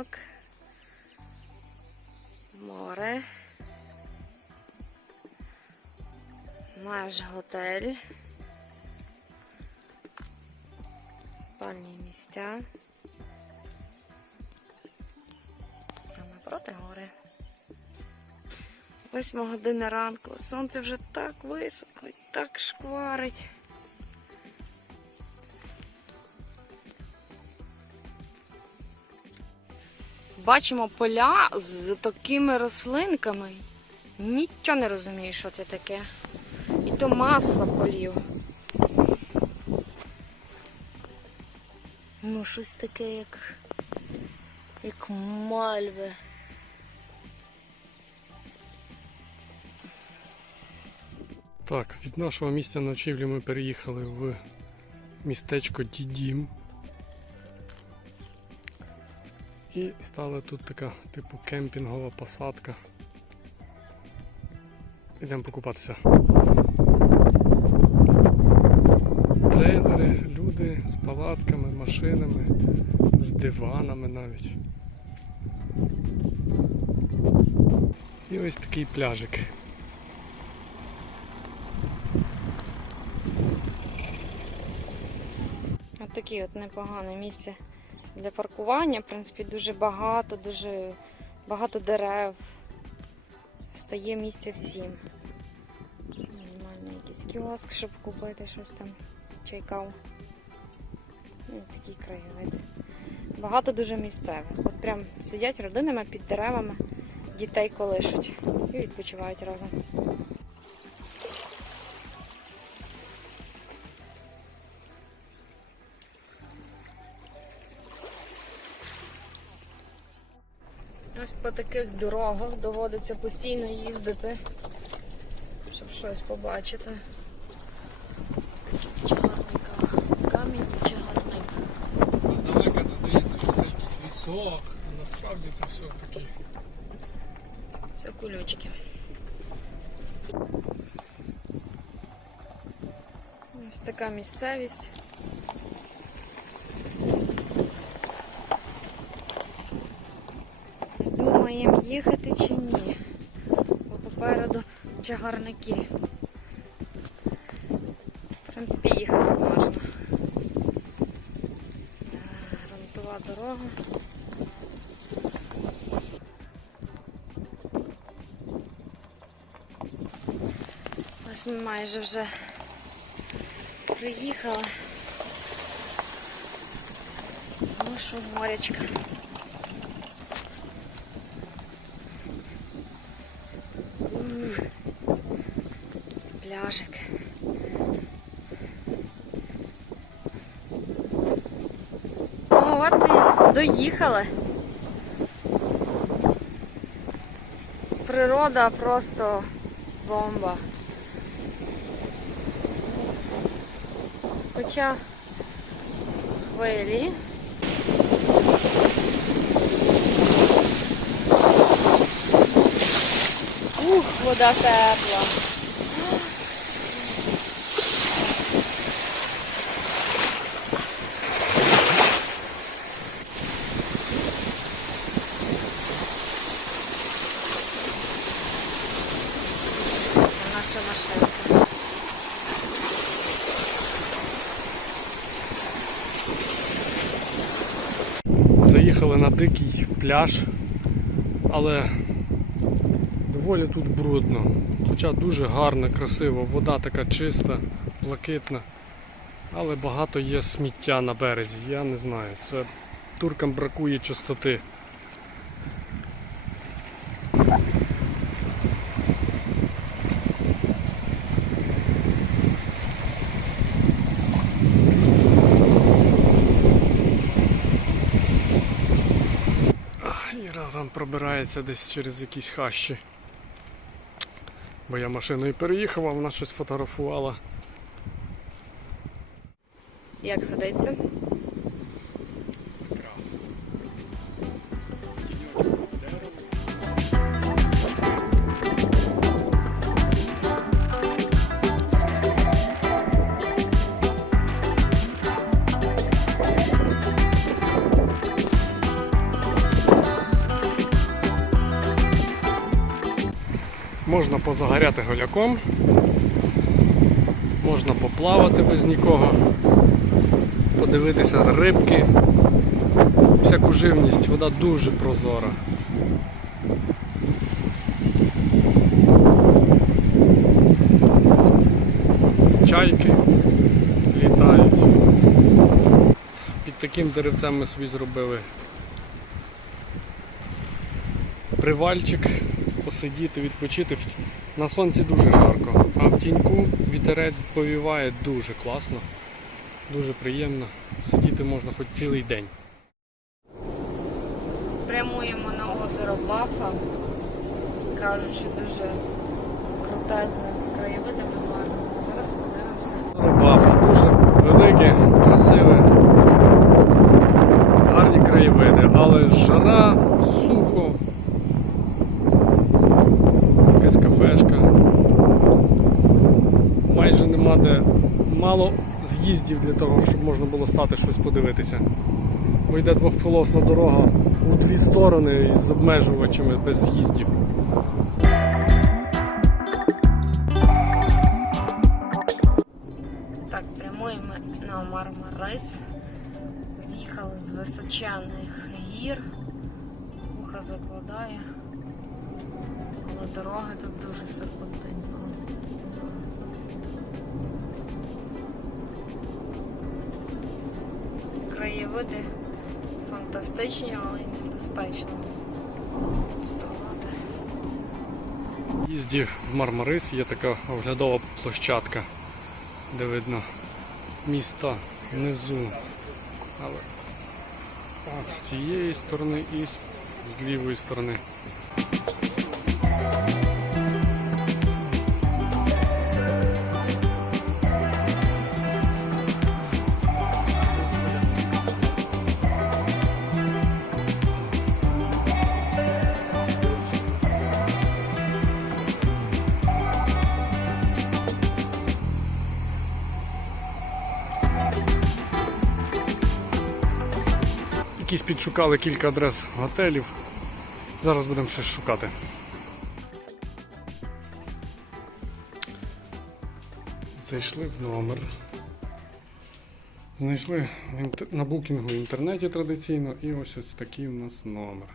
ранок. Море. Наш готель. Спальні місця. А напроти гори. Восьма година ранку. Сонце вже так високо і так шкварить. Бачимо поля з такими рослинками. Нічого не розумію, що це таке. І то маса полів. Ну, щось таке, як, як мальви. Так, від нашого місця ночівлі ми переїхали в містечко Дідім. І стала тут така типу кемпінгова посадка. Йдемо покупатися. Трейлери, люди з палатками, машинами, з диванами навіть. І ось такий пляжик. Ось таке от непогане місце для паркування. В принципі, дуже багато, дуже багато дерев. Стає місця всім. Нормальний якийсь кіоск, щоб купити щось там, чай каву. Ну, такий краєвид. Багато дуже місцевих. От прям сидять родинами під деревами, дітей колишуть і відпочивають разом. По таких дорогах доводиться постійно їздити, щоб щось побачити. Чагарника. Камінь чагарник. Здалека здається, що це якийсь лісок, а насправді це все такі. Це кулючки. Ось така місцевість. Їхати чи ні. Бо попереду чагарники. В принципі, їхати можна. Е, Грунтова дорога. Ось ми майже вже приїхали. Ну що, морячка. Пляжик. От доїхали. Природа просто бомба. Хоча хвилі. Ух, вода тепла. Це наша машинка. Заїхали на дикий пляж, але доволі тут брудно. Хоча дуже гарно, красиво, вода така чиста, блакитна, але багато є сміття на березі. Я не знаю. Це туркам бракує чистоти. І разом пробирається десь через якісь хащі. Бо я машиною переїхав, а вона щось фотографувала. Як сидиться? Можна позагоряти голяком, можна поплавати без нікого, подивитися рибки, всяку живність, вода дуже прозора. Чайки літають. Під таким деревцем ми собі зробили привальчик, посидіти, відпочити. На сонці дуже жарко, а в тіньку вітерець повіває дуже класно, дуже приємно. Сидіти можна хоч цілий день. Прямуємо на озеро Бафа. Кажуть, що дуже крутезне з краєвидами гарно. Зараз подивимося. Бафа дуже велике, красиве, гарні краєвиди, але жара, сухо, якась кафешка. Майже нема де мало з'їздів для того, щоб можна було стати щось подивитися. Бо йде двохполосна дорога у дві сторони з обмежувачами без з'їздів. Так, прямуємо на Мармарис. З'їхали з височених гір. Вуха закладає. Але дороги тут дуже серпантинно. Краєвиди фантастичні, але й небезпечні. Їзді в Мармарис є така оглядова площадка, де видно міста внизу. Але з цієї сторони і з лівої сторони. Якісь підшукали кілька адрес готелів. Зараз будемо щось шукати. Зайшли в номер. Знайшли на букінгу в інтернеті традиційно і ось ось такий у нас номер.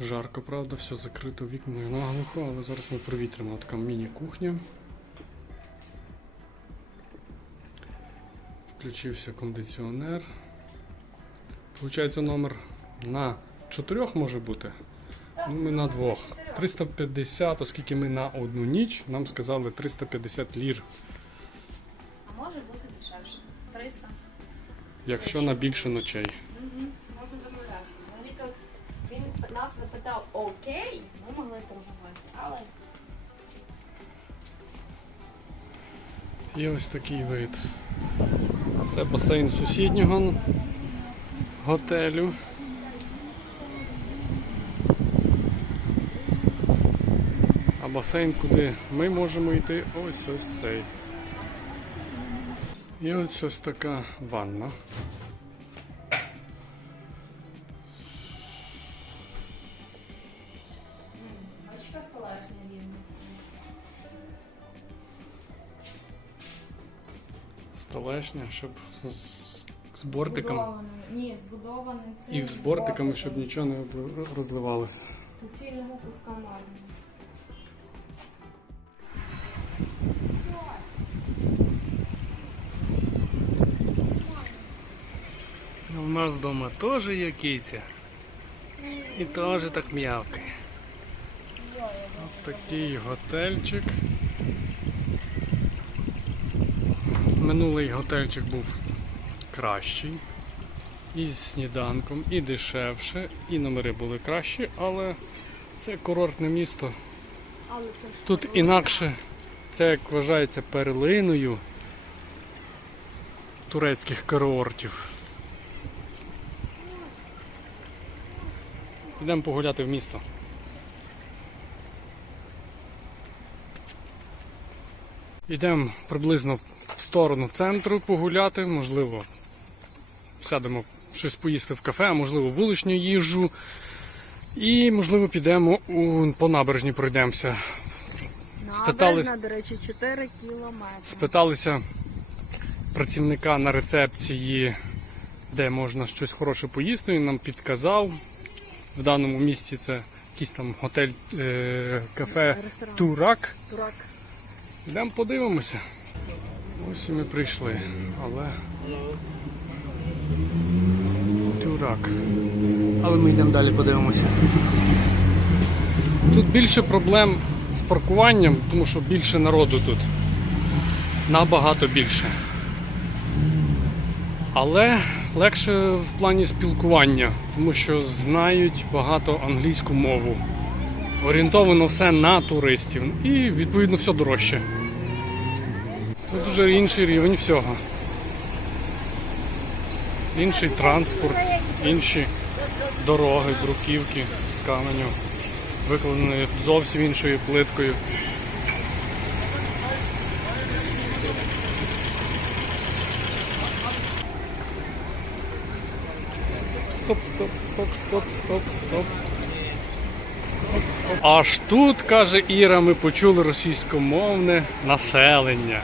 Жарко, правда, все закрито вікною наглухо, але зараз ми провітримо така міні-кухня. Включився кондиціонер. Получається номер на чотирьох може бути. Ну, ми на двох. 350, оскільки ми на одну ніч, нам сказали 350 лір, А може бути дешевше. 300. якщо на більше ночей. Угу. Можна домовлятися. Взагалі-то він нас запитав окей, ми могли торгуватися, але Є ось такий вид. Це басейн сусіднього готелю. А басейн, куди ми можемо йти, ось ось цей. І ось ось така ванна. Столешня, щоб з, бортиком Ні, збудований цим. і з бортиками, щоб нічого не розливалося. Суцільного куска мармуру. У нас вдома теж є киця. І теж так м'явкає. Ось такий готельчик. Минулий готельчик був кращий. І з сніданком, і дешевше, і номери були кращі, але це курортне місто. Тут інакше це як вважається перлиною турецьких курортів. Йдемо погуляти в місто. Йдемо приблизно в сторону центру погуляти, можливо, сядемо щось поїсти в кафе, а можливо вуличню їжу І, можливо, підемо у, по набережні пройдемося. Спитали- Набережна, до речі, 4 кілометри. Спиталися працівника на рецепції, де можна щось хороше поїсти. Він нам підказав. В даному місті це якийсь там готель, е, кафе Ресторан. Турак. Турак. Йдемо подивимося. Ось і ми прийшли, але. Тюрак. Але ми йдемо далі подивимося. Тут більше проблем з паркуванням, тому що більше народу тут. Набагато більше. Але легше в плані спілкування, тому що знають багато англійську мову. Орієнтовано все на туристів і відповідно все дорожче. Тут дуже інший рівень всього. Інший транспорт, інші дороги, бруківки з каменю, викладені зовсім іншою плиткою. Стоп, стоп, стоп, стоп, стоп, стоп. Аж тут, каже Іра, ми почули російськомовне населення.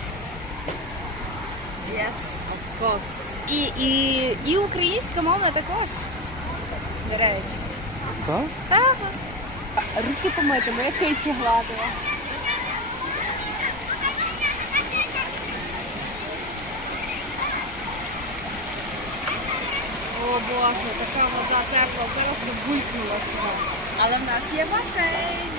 Yes, of course. І, і, і українська мова також. До речі. Так? Так. Руки помити, моя киці гладила. О боже, така вода тепла, зараз би булькнула сюди. Але в нас є басейн.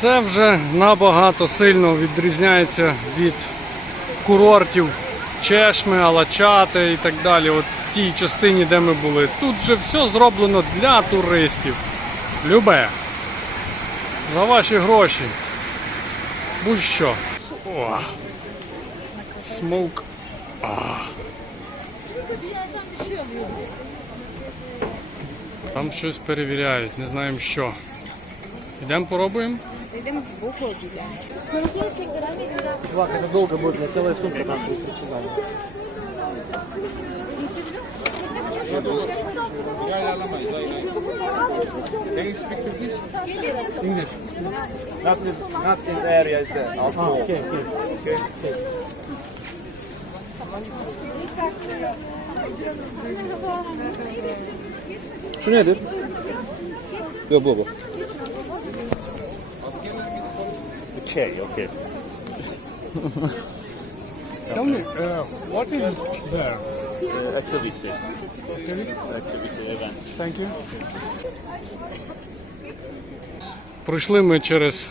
Це вже набагато сильно відрізняється від курортів Чешми, Алачати і так далі. От в тій частині, де ми були. Тут вже все зроблено для туристів. Любе. За ваші гроші. Будь-що. О. Смоук. Там щось перевіряють, не знаємо що. Йдемо поробуємо. Йдемо з боку біля. Чувак, это долго будет, я целая сумка там будет причинать. Not, in- not in the area, is there? Ah, okay, okay. Şu nedir? Yok bu bu. Okay, okay. Tell me, uh, what is there? Uh, activity. Activity event. Thank you. Пройшли ми через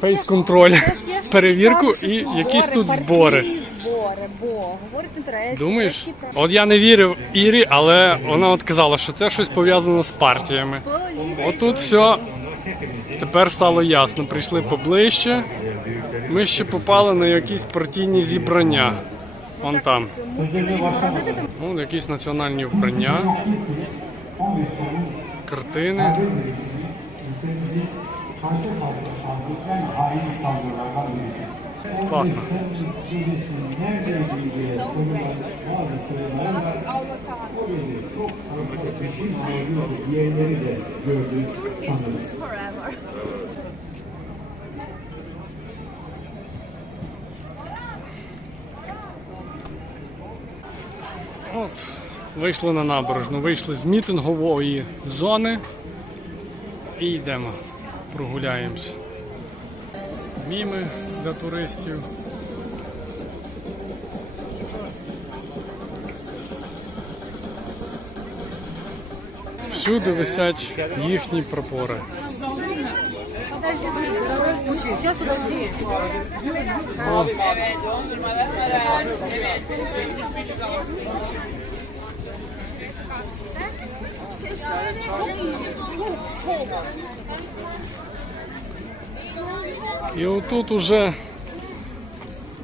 фейс-контроль, перевірку і якісь тут збори. Збори, бо говорить не треба. Думаєш? От я не вірив Ірі, але вона от казала, що це щось пов'язано з партіями. Отут все тепер стало ясно. Прийшли поближче. Ми ще попали на якісь партійні зібрання. Вон там. Ну, якісь національні вбрання, картини. Класно. От, вийшли на набережну, вийшли з мітингової зони і йдемо, прогуляємося. Міми для туристів. Всюди висять їхні прапори. О, І отут уже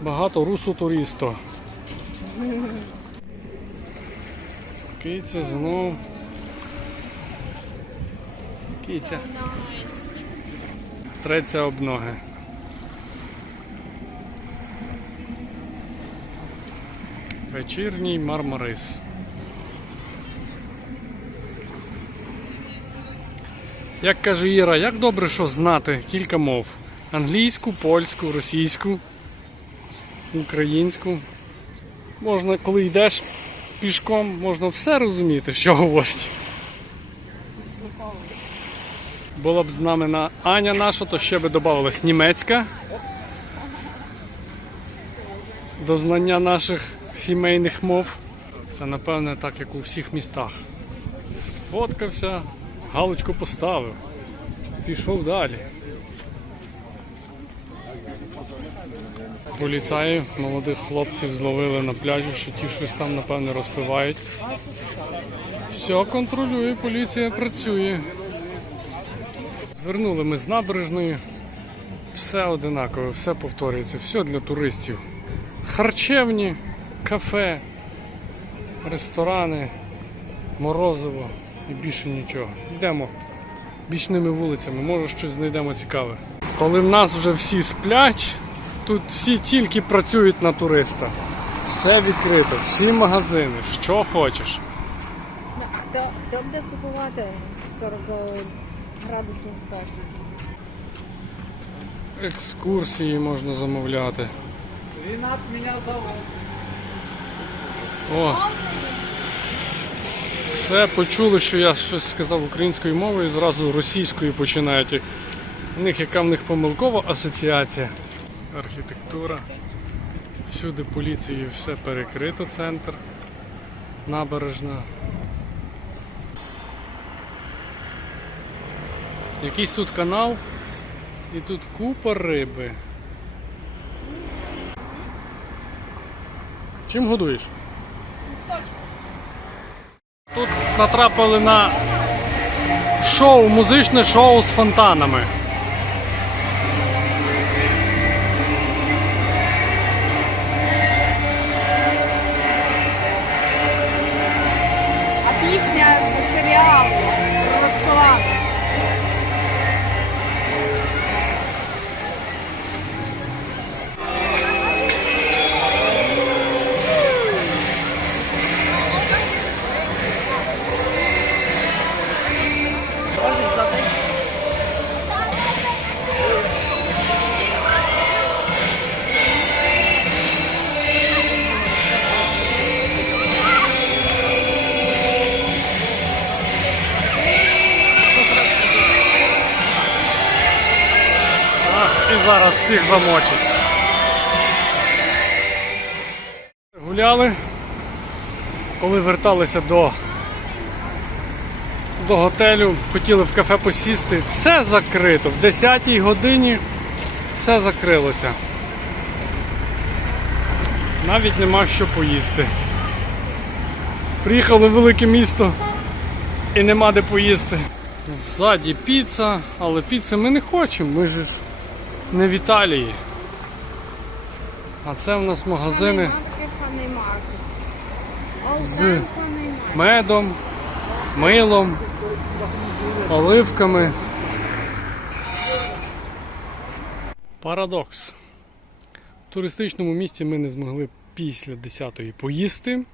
багато русу туристів. Киця знов. Киця. Треться об ноги. Вечірній Мармарис. Як каже Іра, як добре, що знати кілька мов: англійську, польську, російську, українську. Можна, коли йдеш пішком, можна все розуміти, що говорять. Була б з нами на Аня наша, то ще би додавалась німецька. До знання наших сімейних мов. Це напевне так, як у всіх містах. Сфоткався, галочку поставив. Пішов далі. Поліцаї молодих хлопців зловили на пляжі, що ті щось там, напевне, розпивають. Все контролює, поліція працює. Звернули ми з набережної. Все одинакове, все повторюється, все для туристів. Харчевні, кафе, ресторани, морозиво і більше нічого. Йдемо бічними вулицями, може щось знайдемо цікаве. Коли в нас вже всі сплять, тут всі тільки працюють на туриста. Все відкрито, всі магазини, що хочеш. Хто, хто буде купувати 40 градусний спектру? Екскурсії можна замовляти. О. Все почули, що я щось сказав українською мовою, і зразу російською починають. У них яка в них помилкова асоціація. Архітектура. Всюди поліцією все перекрито, центр, набережна. Якийсь тут канал, і тут купа риби. Чим годуєш? Тут натрапили на шоу, музичне шоу з фонтанами. Всіх замочить. Гуляли, коли верталися до, до готелю, хотіли в кафе посісти, все закрито. В 10 годині все закрилося. Навіть нема що поїсти. Приїхали в велике місто і нема де поїсти. Ззаді піца, але піци ми не хочемо, ми ж не в Італії. А це в нас магазини з медом, милом, оливками. Парадокс. В туристичному місті ми не змогли після 10-ї поїсти.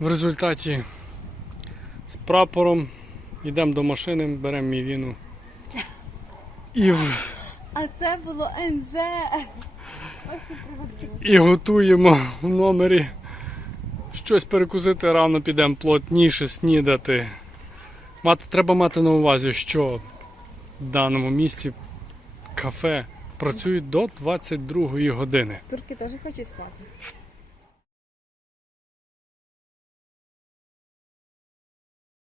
В результаті з прапором йдемо до машини, беремо мівіну. І, в- А це було НЗ. і готуємо в номері. Щось перекусити, рано підемо плотніше снідати. Мати, треба мати на увазі, що в даному місці кафе працюють до 22 години. Турки теж хочуть спати.